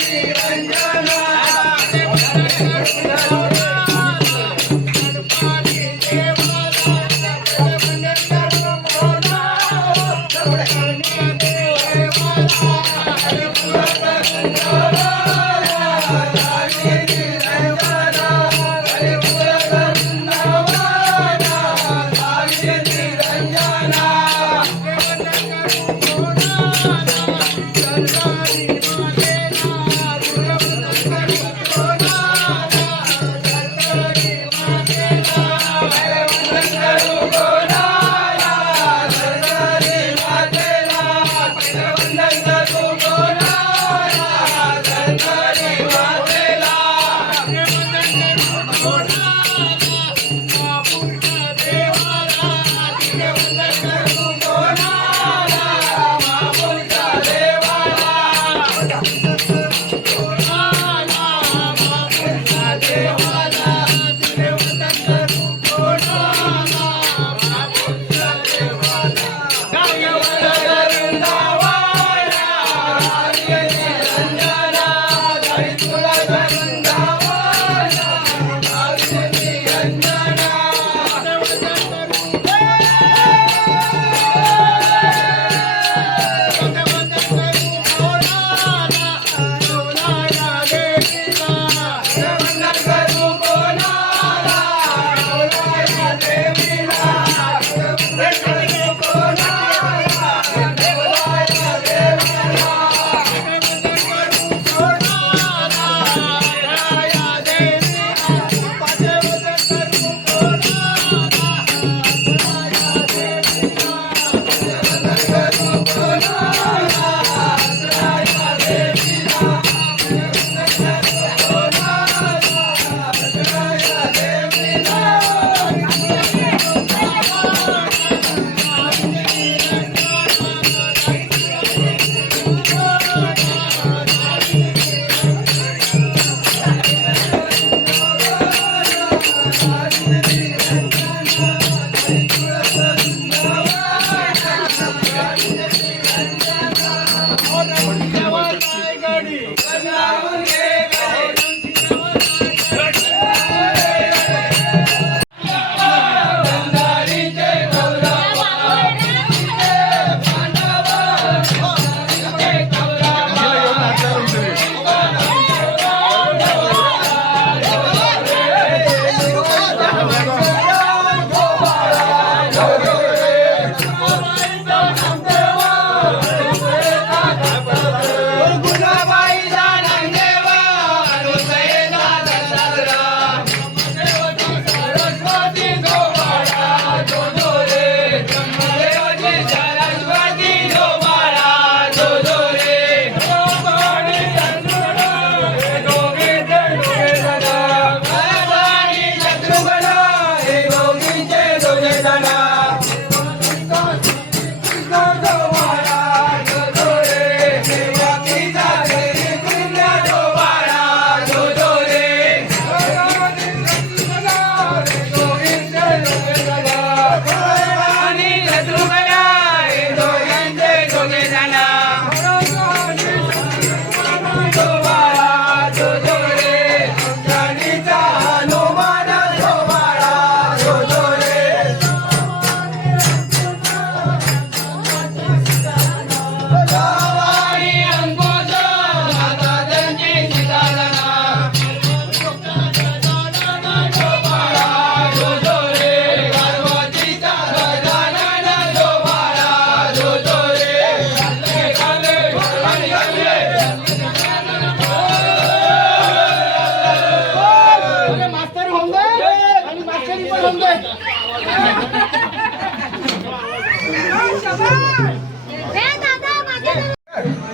Yeah.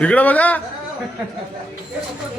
इकडं बघा.